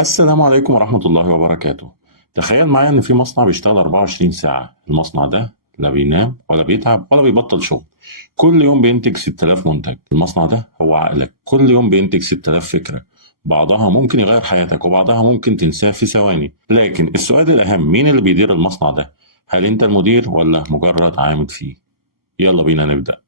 السلام عليكم ورحمة الله وبركاته. تخيل معايا إن في مصنع بيشتغل 24 ساعة. المصنع ده لا بينام ولا بيتعب ولا بيبطل شغل. كل يوم بينتج 6000 منتج. المصنع ده هو عقلك، كل يوم بينتج 6000 فكرة. بعضها ممكن يغير حياتك وبعضها ممكن تنساه في ثواني. لكن السؤال الأهم، مين اللي بيدير المصنع ده؟ هل أنت المدير ولا مجرد عامل فيه؟ يلا بينا نبدأ.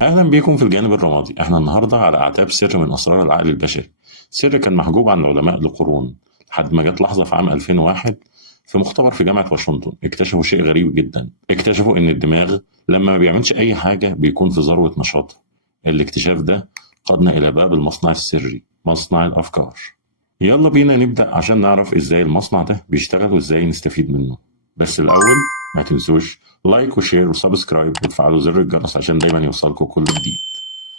أهلا بيكم في الجانب الرمادي. احنا النهاردة على أعتاب سر من أسرار العقل البشري. سر كان محجوب عن العلماء لقرون، لحد ما جت لحظة في عام 2001 في مختبر في جامعة واشنطن اكتشفوا شيء غريب جدا. اكتشفوا إن الدماغ لما ما بيعملش أي حاجة بيكون في ذروة نشاط. الاكتشاف ده قادنا إلى باب المصنع السري، مصنع الأفكار. يلا بينا نبدأ عشان نعرف إزاي المصنع ده بيشتغل وإزاي نستفيد منه. بس الأول ما تنسوش لايك وشير وسبسكرايب وتفعلوا زر الجرس عشان دايما يوصلكم كل جديد.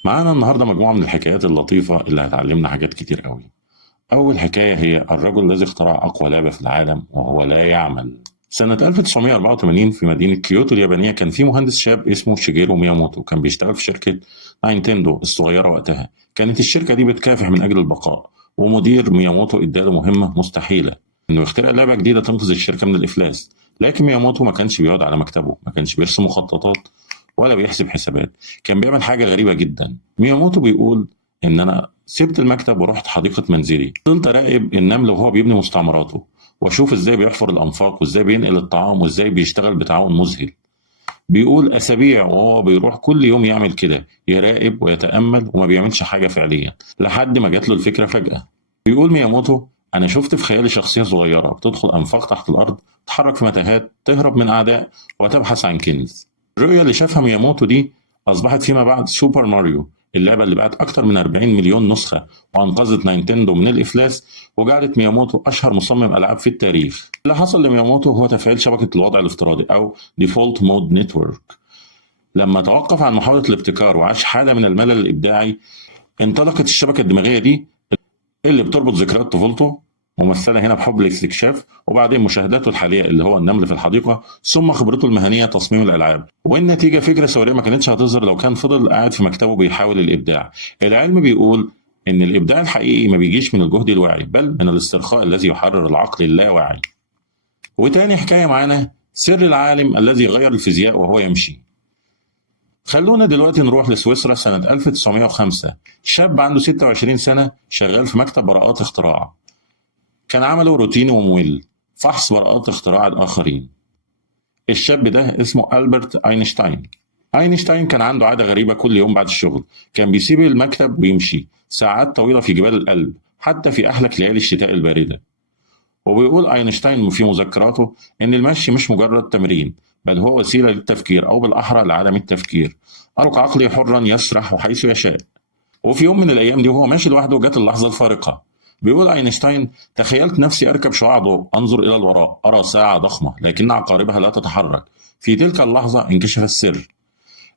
معانا النهاردة مجموعة من الحكايات اللطيفة اللي هتعلمنا حاجات كتير قوي. أول حكاية هي الرجل الذي اخترع أقوى لعبة في العالم وهو لا يعمل. سنة 1984 في مدينة كيوتو اليابانية كان في مهندس شاب اسمه شيجيرو مياموتو، كان بيشتغل في شركة ناينتندو الصغيرة وقتها. كانت الشركة دي بتكافح من أجل البقاء، ومدير مياموتو اداله مهمة مستحيلة، إنه يخترع لعبة جديدة تنقذ الشركة من الإفلاس. لكن مياموتو ما كانش بيقعد على مكتبه، ما كانش بيرسم مخططات ولا بيحسب حسابات. كان بيعمل حاجة غريبة جدا. مياموتو بيقول إن أنا سبت المكتب ورحت حديقة منزلي، فضلت أراقب النمل وهو بيبني مستعمراته، وأشوف إزاي بيحفر الأنفاق وإزاي بينقل الطعام وإزاي بيشتغل بتعاون مذهل. بيقول أسابيع وهو بيروح كل يوم يعمل كده، يراقب ويتأمل وما بيعملش حاجة فعليا، لحد ما جات له الفكرة فجأة. بيقول مياموتو أنا شفت في خيالي شخصية صغيرة بتدخل أنفاق تحت الأرض، تتحرك في متاهات، تهرب من أعداء وتبحث عن كنز. الرؤية اللي شافها مياموتو دي أصبحت فيما بعد سوبر ماريو، اللعبة اللي باعت أكتر من 40 مليون نسخة وأنقذت نينتندو من الإفلاس، وجعلت مياموتو أشهر مصمم ألعاب في التاريخ. اللي حصل لمياموتو هو تفعيل شبكة الوضع الافتراضي أو Default Mode Network. لما توقف عن محاولة الابتكار وعاش حالة من الملل الإبداعي، انطلقت الشبكة الدماغية دي اللي بتربط ذكريات طفولته، ممثلة هنا بحب الاستكشاف، وبعدين مشاهداته الحالية اللي هو النمل في الحديقة، ثم خبرته المهنية تصميم الألعاب. والنتيجة فكرة ثورية ما كانتش هتظهر لو كان فضل قاعد في مكتبه بيحاول الإبداع. العلم بيقول إن الإبداع الحقيقي ما بيجيش من الجهد الواعي، بل من الاسترخاء الذي يحرر العقل اللاواعي. وتاني حكاية معانا سر العالم الذي غير الفيزياء وهو يمشي. خلونا دلوقتي نروح لسويسرا سنة 1905. شاب عنده 26 سنة شغال في مكتب براءات اختراع. كان عمله روتيني وممل، فحص براءات اختراع الآخرين. الشاب ده اسمه ألبرت أينشتاين. أينشتاين كان عنده عادة غريبة، كل يوم بعد الشغل كان بيسيب المكتب ويمشي ساعات طويلة في جبال الألب، حتى في أحلك ليالي الشتاء الباردة. وبيقول أينشتاين في مذكراته إن المشي مش مجرد تمرين، بل هو وسيلة للتفكير، أو بالأحرى لعدم التفكير. أترك عقلي حرا يسرح حيث يشاء. وفي يوم من الأيام دي وهو ماشي لوحده جت اللحظة الفارقة. بيقول أينشتاين تخيلت نفسي أركب شعاع ضوء، أنظر إلى الوراء، أرى ساعة ضخمة لكن عقاربها لا تتحرك. في تلك اللحظة انكشف السر.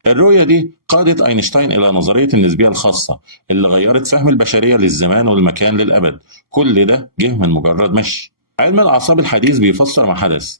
الرؤية دي قادت أينشتاين إلى نظرية النسبية الخاصة اللي غيرت فهم البشرية للزمان والمكان للأبد. كل ده جه من مجرد مشي. علم الأعصاب الحديث بيفسر ما حدث.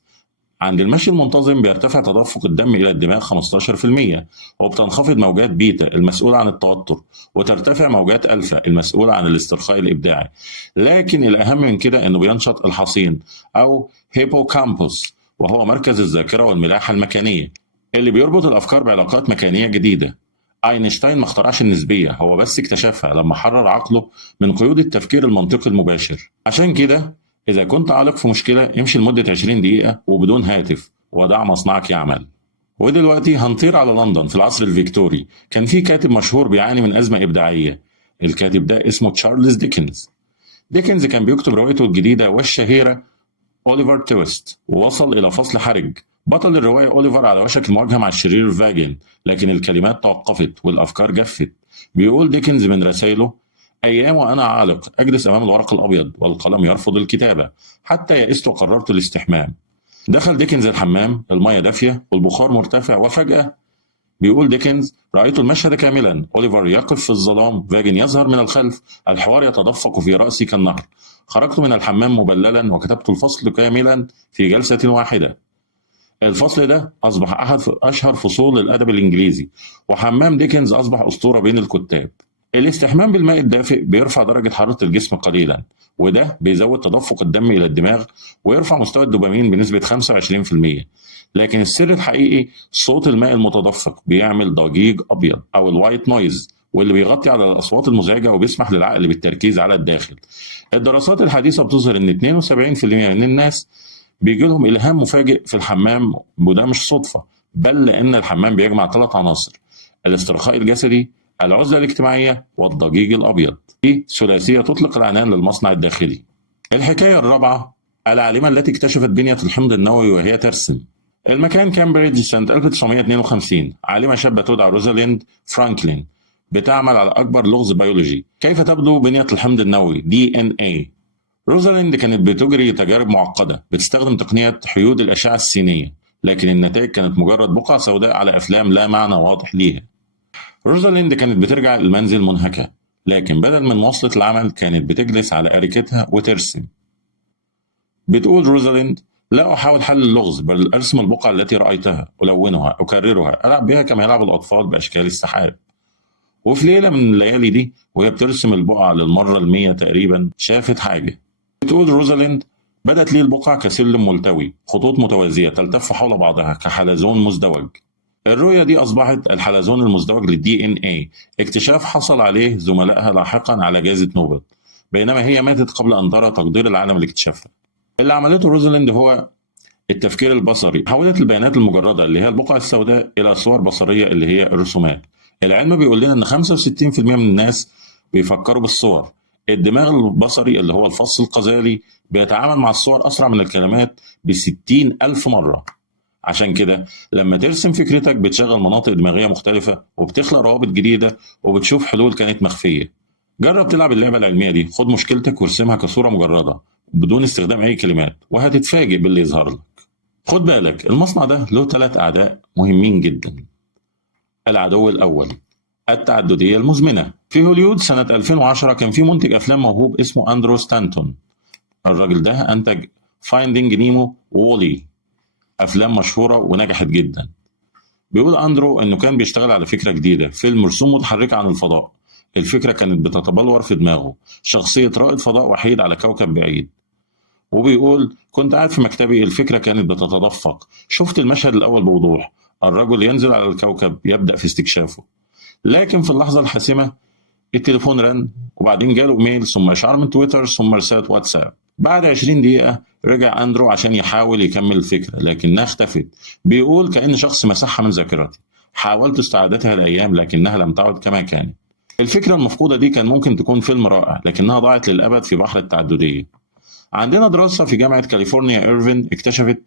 عند المشي المنتظم بيرتفع تدفق الدم إلى الدماغ 15%، وبتنخفض موجات بيتا المسؤولة عن التوتر، وترتفع موجات ألفا المسؤولة عن الاسترخاء الإبداعي. لكن الأهم من كده إنه بينشط الحصين أو هيبوكامبوس، وهو مركز الذاكرة والملاحة المكانية اللي بيربط الأفكار بعلاقات مكانية جديدة. أينشتاين ما اخترعش النسبية، هو بس اكتشفها لما حرر عقله من قيود التفكير المنطقي المباشر. عشان كده إذا كنت عالق في مشكلة امشي لمدة 20 دقيقة وبدون هاتف، ودع مصنعك يعمل. ودلوقتي هنطير على لندن في العصر الفيكتوري. كان في كاتب مشهور بيعاني من أزمة إبداعية. الكاتب ده اسمه تشارلز ديكنز. ديكنز كان بيكتب روايته الجديدة والشهيرة أوليفر تويست، ووصل إلى فصل حرج. بطل الرواية أوليفر على وشك المواجهة مع الشرير فاجن، لكن الكلمات توقفت والأفكار جفت. بيقول ديكنز من رسائله: أيام وأنا عالق أجلس أمام الورق الأبيض والقلم يرفض الكتابة، حتى يئست وقررت الاستحمام. دخل ديكنز الحمام، المية دافية والبخار مرتفع، وفجأة بيقول ديكنز رأيت المشهد كاملا: أوليفر يقف في الظلام، فاجن يظهر من الخلف، الحوار يتدفق في رأسي كالنهر. خرجت من الحمام مبللا وكتبت الفصل كاملا في جلسة واحدة. الفصل ده أصبح أحد أشهر فصول الأدب الإنجليزي، وحمام ديكنز أصبح أسطورة بين الكتاب. الاستحمام بالماء الدافئ بيرفع درجة حرارة الجسم قليلا، وده بيزود تدفق الدم إلى الدماغ ويرفع مستوى الدوبامين بنسبة 25%. لكن السر الحقيقي صوت الماء المتدفق بيعمل ضجيج أبيض أو الوايت نويز، واللي بيغطي على الأصوات المزعجة وبيسمح للعقل بالتركيز على الداخل. الدراسات الحديثة بتظهر إن 72% من الناس بيجي لهم إلهام مفاجئ في الحمام، وده مش صدفة، بل لأن الحمام بيجمع 3 عناصر: الاسترخاء الجسدي، العزلة الاجتماعية، والضجيج الأبيض. دي ثلاثية تطلق العنان للمصنع الداخلي. الحكاية الرابعة: العالمة التي اكتشفت بنية الحمض النووي وهي ترسم. المكان كامبريدج سنة 1952. عالمة شابة تدعى روزاليند فرانكلين بتعمل على أكبر لغز بيولوجي: كيف تبدو بنية الحمض النووي DNA. روزاليند كانت بتجري تجارب معقدة بتستخدم تقنية حيود الأشعة السينية، لكن النتائج كانت مجرد بقع سوداء على أفلام لا معنى واضح ليها. روزاليند كانت بترجع المنزل منهكة، لكن بدل من مواصلة العمل كانت بتجلس على أريكتها وترسم. بتقول روزاليند: لا أحاول حل اللغز، بل أرسم البقع التي رأيتها، ألونها، أكررها، ألعب بها كما يلعب الأطفال بأشكال السحاب. وفي ليلة من الليالي دي وهي بترسم البقع للمرة 100 تقريبا، شافت حاجة. بتقول روزاليند: بدت لي البقع كسلم ملتوي، خطوط متوازية تلتف حول بعضها كحلزون مزدوج. الرؤية دي أصبحت الحلزون المزدوج للDNA، اكتشاف حصل عليه زملائها لاحقا على جائزة نوبل، بينما هي ماتت قبل أن ترى تقدير العالم لاكتشافها. اللي عملته روزاليند هو التفكير البصري. حولت البيانات المجردة اللي هي البقع السوداء إلى صور بصرية اللي هي الرسومات. العلم بيقول لنا إن 65% من الناس بيفكروا بالصور. الدماغ البصري اللي هو الفص القذالي بيتعامل مع الصور أسرع من الكلمات ب60,000 مرة. عشان كده لما ترسم فكرتك بتشغل مناطق دماغية مختلفة وبتخلق روابط جديدة وبتشوف حلول كانت مخفية. جرب تلعب اللعبة العلمية دي، خد مشكلتك وارسمها كصورة مجردة بدون استخدام أي كلمات، وهتتفاجئ باللي يظهر لك. خد بالك، المصنع ده له 3 أعداء مهمين جدا. العدو الأول: التعددية المزمنة. في هوليوود سنة 2010 كان في منتج أفلام موهوب اسمه أندرو ستانتون. الراجل ده أنتج فايندينج نيمو وولي، أفلام مشهورة ونجحت جدا. بيقول أندرو إنه كان بيشتغل على فكرة جديدة، فيلم رسوم متحركة عن الفضاء. الفكرة كانت بتتبلور في دماغه، شخصية رائد فضاء وحيد على كوكب بعيد. وبيقول: كنت قاعد في مكتبي، الفكرة كانت بتتدفق، شفت المشهد الأول بوضوح، الرجل ينزل على الكوكب يبدأ في استكشافه. لكن في اللحظة الحاسمة التليفون رن، وبعدين جاله إيميل، ثم إشعار من تويتر، ثم رسالة واتساب. بعد 20 دقيقة رجع أندرو عشان يحاول يكمل الفكرة، لكنها اختفت. بيقول: كأن شخص مسحها من ذاكرتي، حاولت استعادتها الأيام لكنها لم تعد كما كانت. الفكرة المفقودة دي كان ممكن تكون فيلم رائع، لكنها ضاعت للأبد في بحر التعددية. عندنا دراسة في جامعة كاليفورنيا إيرفين اكتشفت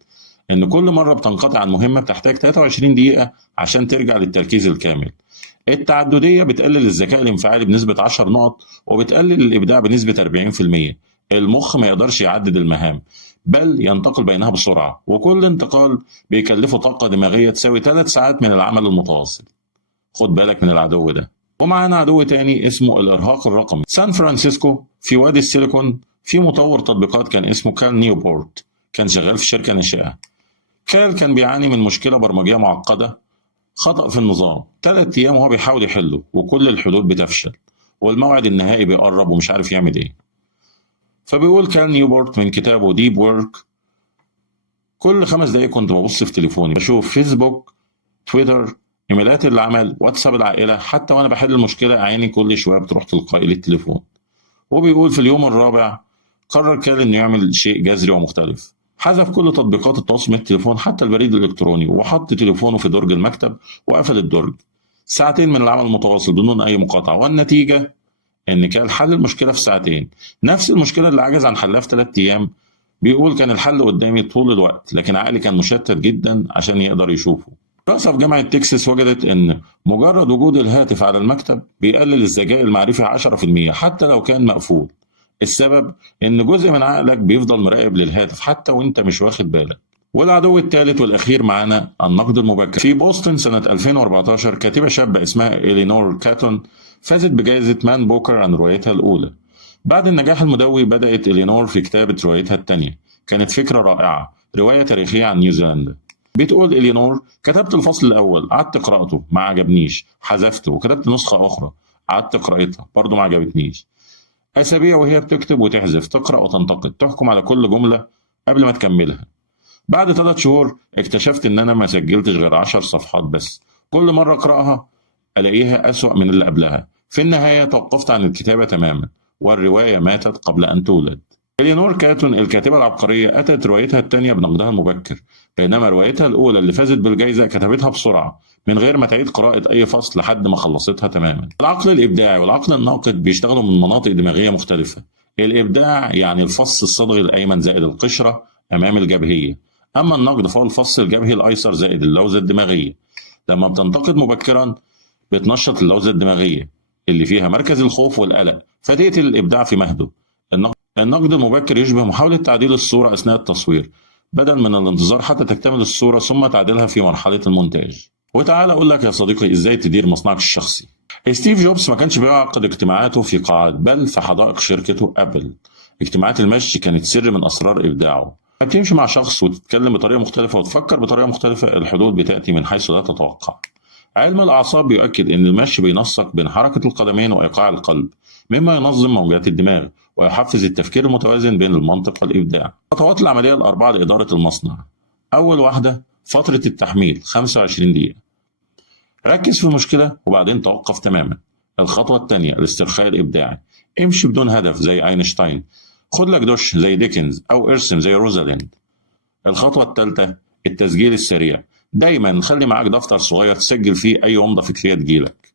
إن كل مرة بتنقطع عن مهمة بتحتاج 23 دقيقة عشان ترجع للتركيز الكامل. التعددية بتقلل الذكاء الانفعالي بنسبة 10 نقط، وبتقلل الإبداع بنسبة 40%. المخ ما يقدرش يعدد المهام، بل ينتقل بينها بسرعة، وكل انتقال بيكلفه طاقة دماغية تساوي 3 ساعات من العمل المتواصل. خد بالك من العدو ده. ومعانا عدو تاني اسمه الإرهاق الرقمي. سان فرانسيسكو في وادي السيليكون في مطور تطبيقات كان اسمه كال نيوبورت، كان شغال في شركة ناشئة. كال كان بيعاني من مشكلة برمجية معقدة، خطأ في النظام. 3 أيام وهو بيحاول يحله، وكل الحلول بتفشل، والموعد النهائي بيقرب ومش عارف يعمل ايه. فبيقول كال نيوبورت من كتابه ديب وورك: كل 5 دقايق كنت ببص في تليفوني، بشوف فيسبوك، تويتر، ايميلات العمل، واتساب العائلة، حتى وانا بحل المشكلة عيني كل شوية بتروح تلقائي للتليفون. وبيقول في اليوم الرابع قرر كال انه يعمل شيء جذري ومختلف. حذف كل تطبيقات التواصل من التليفون حتى البريد الإلكتروني، وحط تليفونه في درج المكتب وقفل الدرج. 2 من العمل المتواصل بدون أي مقاطعة، والنتيجة إن كان حل المشكلة في 2 نفس المشكلة اللي عجز عن حلها في 3 أيام. بيقول: كان الحل قدامي طول الوقت، لكن عقلي كان مشتت جدا عشان يقدر يشوفه. دراسة في جامعة تكساس وجدت إن مجرد وجود الهاتف على المكتب بيقلل الذكاء المعرفي 10% حتى لو كان مقفول. السبب إن جزء من عقلك بيفضل مراقب للهاتف حتى وإنت مش واخد بالك. والعدو الثالث والأخير معانا النقد المبكر. في بوسطن سنة 2014 كاتبة شابة اسمها إلينور كاتون فازت بجائزة مان بوكر عن روايتها الأولى. بعد النجاح المدوي بدأت إلينور في كتابة روايتها الثانية. كانت فكرة رائعة، رواية تاريخية عن نيوزيلندا. بتقول إلينور: كتبت الفصل الأول، قعدت قرأته ما عجبنيش، حذفته وكتبت نسخة أخرى، قعدت قرأتها برضه ما عجبتنيش. أسابيع وهي بتكتب وتحذف، تقرأ وتنتقد، تحكم على كل جملة قبل ما تكملها. بعد 3 شهور اكتشفت إن أنا ما سجلتش غير 10 صفحات بس، كل مرة أقرأها ألاقيها أسوأ من اللي قبلها. في النهاية توقفت عن الكتابة تماما، والرواية ماتت قبل أن تولد. إلينور كاتون الكاتبة العبقرية أتت روايتها الثانية بنقدها المبكر، بينما روايتها الأولى اللي فازت بالجائزة كتبتها بسرعة من غير ما تعيد قراءة أي فصل لحد ما خلصتها تماما. العقل الإبداعي والعقل الناقد بيشتغلوا من مناطق دماغية مختلفة. الإبداع يعني الفص الصدغي الأيمن زائد القشرة أمام الجبهية، أما النقد فهو الفص الجبهي الأيسر زائد اللوزة الدماغية. لما بتنتقد مبكرا بتنشط اللوزة الدماغية اللي فيها مركز الخوف والقلق، فتقتل الإبداع في مهده. النقد المبكر يشبه محاولة تعديل الصورة أثناء التصوير، بدل من الانتظار حتى تكتمل الصورة ثم تعديلها في مرحلة المونتاج. وتعال أقول لك يا صديقي إزاي تدير مصنعك الشخصي. ستيف جوبز ما كانش بيعقد اجتماعاته في قاعات، بل في حدائق شركته أبل. اجتماعات المشي كانت سر من أسرار إبداعه. لما بتمشي مع شخص وتتكلم بطريقة مختلفة وتفكر بطريقة مختلفة، الحلول بتأتي من حيث لا تتوقع. علم الأعصاب بيؤكد إن المشي بينسق بين حركة القدمين وإيقاع القلب، مما ينظم موجات الدماغ ويحفز التفكير المتوازن بين المنطق والإبداع. خطوات العملية الأربعة لإدارة المصنع. أول واحدة فترة التحميل 25 دقيقة. ركز في المشكلة وبعدين توقف تماما. الخطوة الثانية الاسترخاء الإبداعي. امشي بدون هدف زي أينشتاين، خد لك دش زي ديكنز، أو ارسم زي روزاليند. الخطوة الثالثة التسجيل السريع. دايما خلي معاك دفتر صغير تسجل فيه أي غمضة فكرية تجيلك.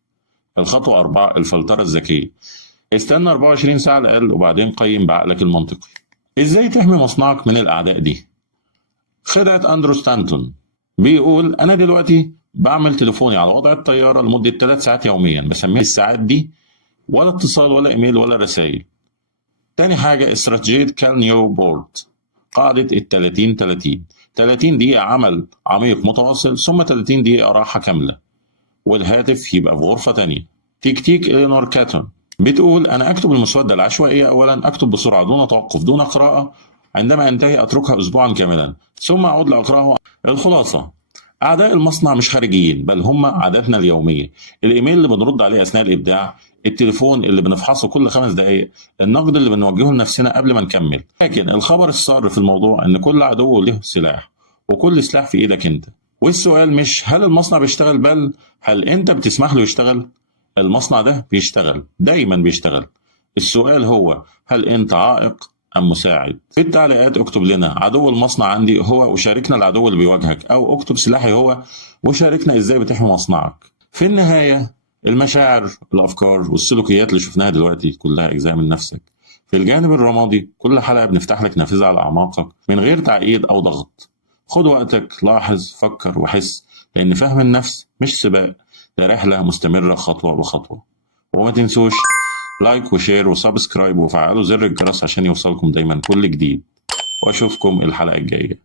الخطوة 4 الفلترة الذكية. استنى 24 ساعة على الأقل وبعدين قيم بعقلك المنطقي. إزاي تحمي مصنعك من الأعداء دي؟ خدعة أندرو ستانتون بيقول: أنا دلوقتي بعمل تليفوني على وضع الطيارة لمدة 3 ساعات يوميا، بسميها الساعات دي ولا اتصال ولا إيميل ولا رسائل. تاني حاجة استراتيجية كال نيو بورت، قاعدة 30-30. 30 دقيقة عمل عميق متواصل ثم 30 دقيقة راحة كاملة، والهاتف يبقى في غرفة تانية. تكتيك إلينور كاتون بتقول: أنا أكتب المسودة العشوائية أولا، أكتب بسرعة دون توقف دون قراءة، عندما أنتهي أتركها أسبوعا كاملا ثم أعود لأقرأه. الخلاصة: أعداء المصنع مش خارجيين، بل هم عاداتنا اليومية. الإيميل اللي بنرد عليه أثناء الإبداع، التليفون اللي بنفحصه كل 5 دقايق، النقد اللي بنوجهه لنفسنا قبل ما نكمل. لكن الخبر السار في الموضوع إن كل عدو له سلاح، وكل سلاح في إيدك أنت. والسؤال مش هل المصنع بيشتغل، بل هل أنت بتسمح له يشتغل؟ المصنع ده بيشتغل، دايما بيشتغل. السؤال هو هل أنت عائق أم مساعد؟ في التعليقات اكتب لنا: عدو المصنع عندي هو، وشاركنا العدو اللي بيواجهك، أو اكتب سلاحي هو، وشاركنا إزاي بتحمي مصنعك. في النهاية المشاعر، الأفكار والسلوكيات اللي شفناها دلوقتي كلها أجزاء من نفسك. في الجانب الرمادي كل حلقة بنفتح لك نافذة على أعماقك من غير تعقيد أو ضغط. خد وقتك، لاحظ، فكر وحس، لأن فهم النفس مش سباق، ده رحلة مستمرة خطوة بخطوة. وما تنسوش لايك وشير وسبسكرايب وفعلوا زر الجرس عشان يوصلكم دايما كل جديد. واشوفكم الحلقة الجاية.